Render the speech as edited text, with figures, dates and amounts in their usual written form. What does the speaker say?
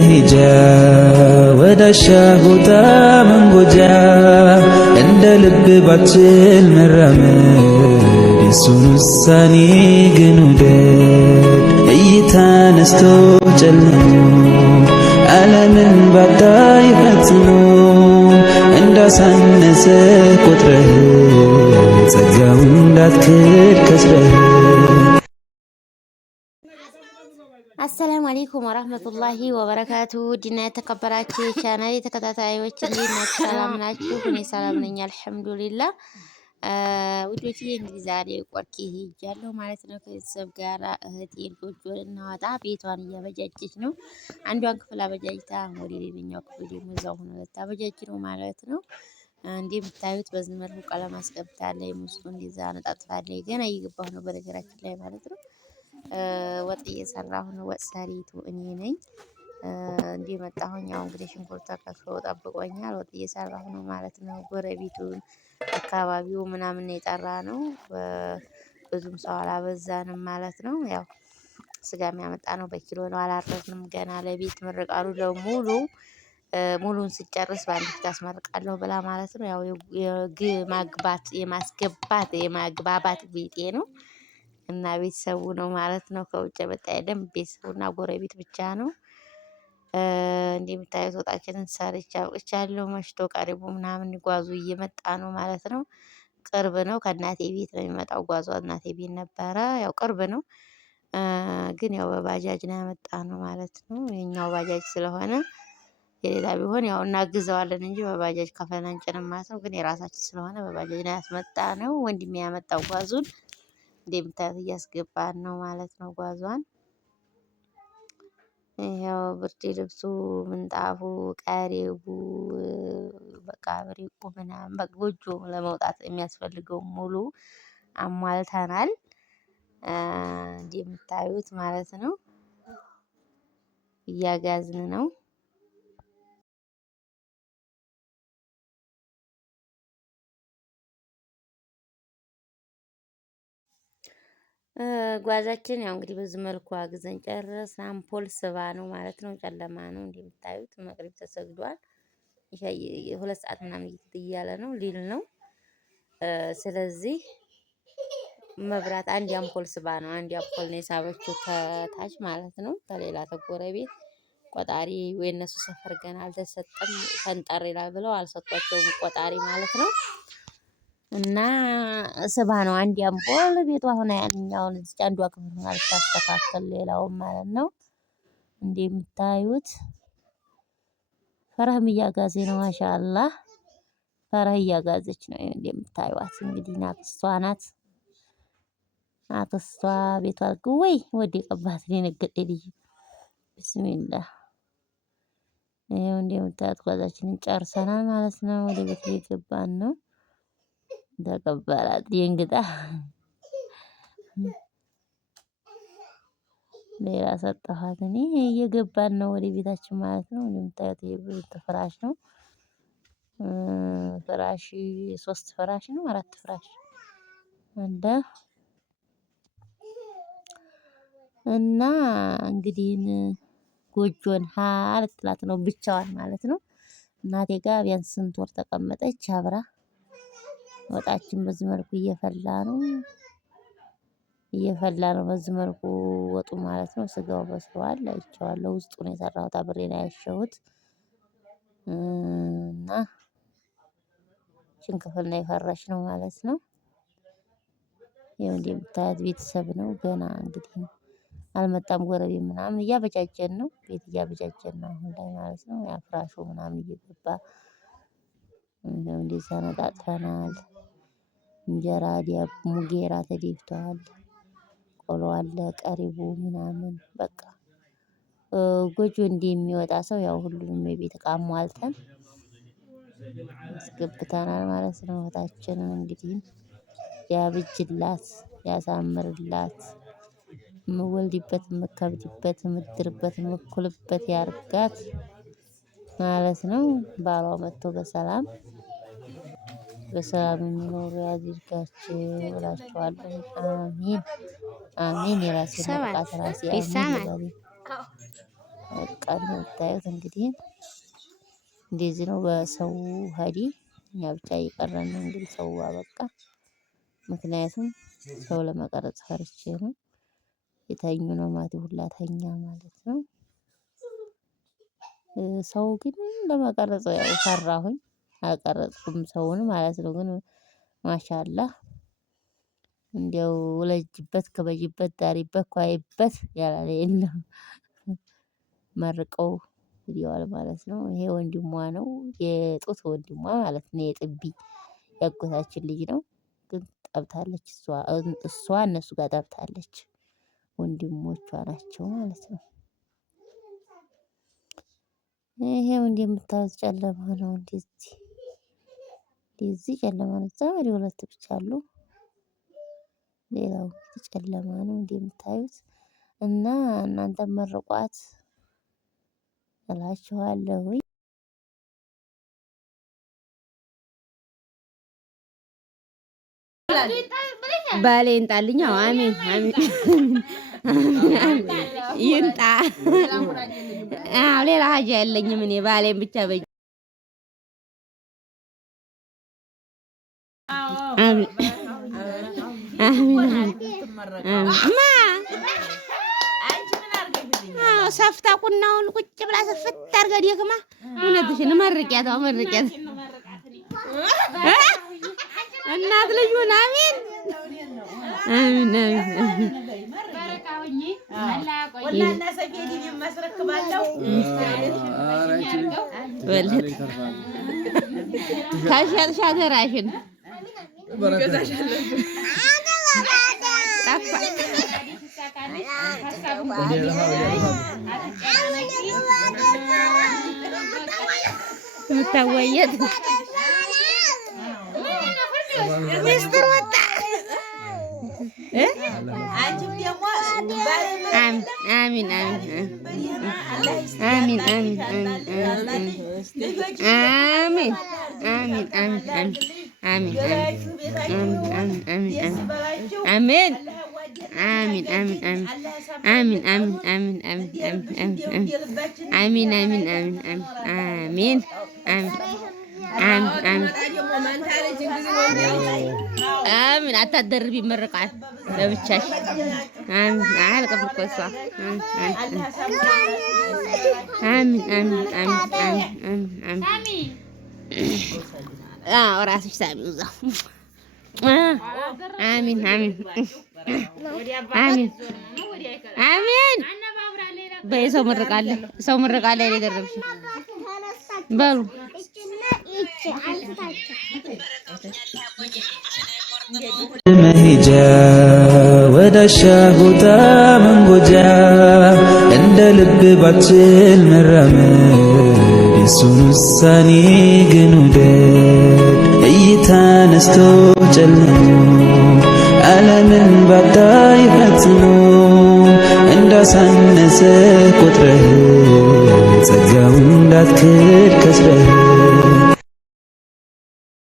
መሄጃ ወዳሻ ቦታ መንጎጃ እንደ ልብ ባችል መራመድ የሱን ውሳኔ ግን ውደድ። እይታ ነስቶ ጨልሞ ዓለምን ባታይ ፈጽሞ እንዳሳነሰ ቁጥረህ ጸጋው እንዳትክድ ከስረህ። አሰላሙ አለይኩም ወራህመቱላሂ ወበረካቱ። ዲና የተከበራችሁ የቻናሌ ተከታታዮች እንዴት ናችሁ? ሰላም ናችሁ? እኔ ሰላም ነኝ አልሐምዱሊላህ። ውዶቼ እንግዲህ ዛሬ ቆርኬ ሄጃለሁ ማለት ነው ከቤተሰብ ጋር። እህቴን ጎጆ ልናወጣ ቤቷን እያበጃጀች ነው። አንዷን ክፍል አበጃጅታ ወደ ሌላኛው ክፍል ደግሞ እዛው ሆነ ልታበጃጅ ነው ማለት ነው። እንደምታዩት በዚህ መልኩ ቀለም አስገብታለች። ውስጡ እንደዛ አነጣጥፋለች። ገና እየገባሁ ነው በነገራችን ላይ ማለት ነው። ወጥ እየሰራሁ ነው። ወጥ ሰሪቱ እኔ ነኝ። እንደመጣሁኝ ያው እንግዲህ ሽንኩርት ተከትፎ ጠብቆኛል። ወጥ እየሰራሁ ነው ማለት ነው። ጎረቤቱን አካባቢው ምናምን የጠራ ነው። ብዙም ሰው አላበዛንም ማለት ነው። ያው ስጋ የሚያመጣ ነው በኪሎ ነው። አላረስንም ገና ለቤት ምርቃሉ ለሙሉ ሙሉን ስጨርስ በአንድ ፊት አስመርቃለሁ ብላ ማለት ነው። ያው የማግባባት ቤቴ ነው እና ቤተሰቡ ነው ማለት ነው። ከውጭ የመጣ የለም። ቤተሰቡና ጎረቤት ብቻ ነው። እንደምታዩት ወጣችንን ሰርቼ አውጥቻለሁ። መሽቶ ቀሪቡ ምናምን ጓዙ እየመጣ ነው ማለት ነው። ቅርብ ነው። ከእናቴ ቤት ነው የሚመጣው ጓዟ እናቴ ቤት ነበረ። ያው ቅርብ ነው ግን ያው በባጃጅ ነው ያመጣ ነው ማለት ነው። የኛው ባጃጅ ስለሆነ የሌላ ቢሆን ያው እናግዘዋለን እንጂ በባጃጅ ከፍለን አንጭንም ማለት ነው። ግን የራሳችን ስለሆነ በባጃጅ ነው ያስመጣ ነው። ወንድሜ ያመጣው ጓዙን እንደምታዩት እያስገባን ነው ማለት ነው ጓዟን። ይኸው ብርድ ልብሱ፣ ምንጣፉ፣ ቀሪቡ በቃ ብሬቁ ምናምን በቃ ጎጆ ለመውጣት የሚያስፈልገው ሙሉ አሟልተናል እንደምታዩት ማለት ነው። እያጋዝን ነው። ጓዛችን ያው እንግዲህ በዚህ መልኩ አግዘን ጨረስን። አምፖል ስባ ነው ማለት ነው። ጨለማ ነው እንደምታዩት። መቅሪብ ተሰግዷል። የሁለት ሰዓት ምናምን እያለ ነው ሊል ነው። ስለዚህ መብራት አንድ አምፖል ስባ ነው። አንድ አምፖል ነው የሳበችው ከታች ማለት ነው። ከሌላ ተጎረቤት ቆጣሪ ወይ እነሱ ሰፈር ገና አልተሰጠም ፈንጠር ይላል ብለው አልሰጧቸውም ቆጣሪ ማለት ነው። እና ስባ ነው አንድ አምፖል ቤቷ ሆነ ያንኛውን እዚህ አንዷ ክፍል ሆና ልታስተካክል ሌላውን ማለት ነው። እንደምታዩት ፈረህም እያጋዜ ነው። ማሻአላህ ፈረህ እያጋዘች ነው እንደምታዩት። እንግዲህ አክስቷ ናት። አክስቷ ቤቷ ወይ ወደቀባት የነገጠ ልጅ ቢስሚላህ። ይኸው እንደምታዩት ጓዛችንን ጨርሰናል ማለት ነው። ወደ ቤት እየገባን ነው። ተቀበላት የእንግዳ ሌላ ሰጠኋት። እኔ እየገባን ነው ወደ ቤታችን ማለት ነው። እንደምታዩት ይሄ ፍራሽ ነው። ፍራሽ 3 ፍራሽ ነው 4 ፍራሽ እንደ እና እንግዲህ ጎጆን ልትላት ነው ብቻዋን ማለት ነው። እናቴ ጋር ቢያንስ ስንት ወር ተቀመጠች አብራ። ወጣችን በዚህ መልኩ እየፈላ ነው በዚህ መልኩ ወጡ ማለት ነው። ስጋው በስሏል አይቼዋለሁ። ውስጡ ነው የሰራሁት አብሬ ነው ያሸሁት እና ይህችን ክፍል ነው የፈራሽ ነው ማለት ነው። ይኸው እንደምታዩት ቤተሰብ ነው ገና እንግዲህ አልመጣም። ጎረቤት ምናምን እያበጃጀን ነው። ቤት እያበጃጀን ነው አሁን ላይ ማለት ነው። ያ ፍራሹ ምናምን እየገባ እንደዚህ አነጣጥፈናል። እንጀራ ሙጌራ ተደፍቷል። ቆሎ አለ ቀሪቡ ምናምን በቃ ጎጆ እንደሚወጣ ሰው ያው ሁሉንም የቤት እቃ አሟልተን አስገብተናል ማለት ነው። እህታችንን እንግዲህ ያብጅላት ያሳምርላት። የምወልድበት የምከብድበት የምድርበት የምኩልበት ያርጋት ማለት ነው። ባሏ መጥቶ በሰላም የሚኖሩ ያድርጋችሁ እላችኋለሁ። አሚን አሚን። የራሴን መብቃት ራሴ አሚን ይበሉ። በቃ እንደምታዩት እንግዲህ እንደዚህ ነው። በሰው ሀዲ እኛ ብቻ እየቀረን ነው እንግዲህ ሰው አበቃ። ምክንያቱም ሰው ለመቀረጽ ፈርቼ ነው። የተኙ ነው ማቲ ሁላ ተኛ ማለት ነው። ሰው ግን ለመቀረጽ ያው ፈራሁኝ አልቀረጽኩም ሰውን ማለት ነው። ግን ማሻአላህ እንዲያው ውለጅበት ከበጅበት ዳሪበት ኳይበት ያላለ የለም። መርቀው ቪዲዮዋል ማለት ነው። ይሄ ወንድሟ ነው የጡት ወንድሟ ማለት ነው። የጥቢ ያጎታችን ልጅ ነው። ግን ጠብታለች እሷ እነሱ ጋር ጠብታለች። ወንድሞቿ ናቸው ማለት ነው። ይሄው እንደምታዩት ጨለማ ነው። እንደዚህ ጨለማ ነው። እዛ ወዲህ ሁለት ብቻ አሉ። ሌላው ጨለማ ነው እንደምታዩት እና እናንተ መርቋት እላችኋለሁ። ባሌን ጣልኝ። አሜን አሜን ይንጣ። ሌላ ሀጃ የለኝም እኔ ባሌን ብቻ በይ። አሜን ሰፍታ ቁናውን ቁጭ ብላ ሰፍት አድርጋ ደክማ እውነትሽን መርቂያት እናት ልጁን አሜን አሜን አሜን ታሻልሽ ሀገራሽን ምታወየት ሚስጥር ወጣ። አሚን አሚን አሚን አሚን አሚን አሚን አሚን አሚን አሚን አሚን አሚን አሚን አሚን አታደርቢ ይመረቃል ለብቻሽ አሚን አልቀም እኮ እሷ አሚን አሚን አሚን አሚን ራስሽ ሳሚው እዛው አሚን አሚን አሚን አሚን በሰው ምርቃለ ሰው ምርቃለ ላይ ደረብሽ በሉ መሄጃ ወዳሻ ቦታ መንጎጃ እንደ ልብ ባችል መራመድ የሱን ውሳኔ ግን ውደድ። እይታ ነስቶ ጨልሞ ዓለምን ባታይ ፈጽሞ እንዳሳነሰ ቁጥረህ ጸጋው እንዳትክድ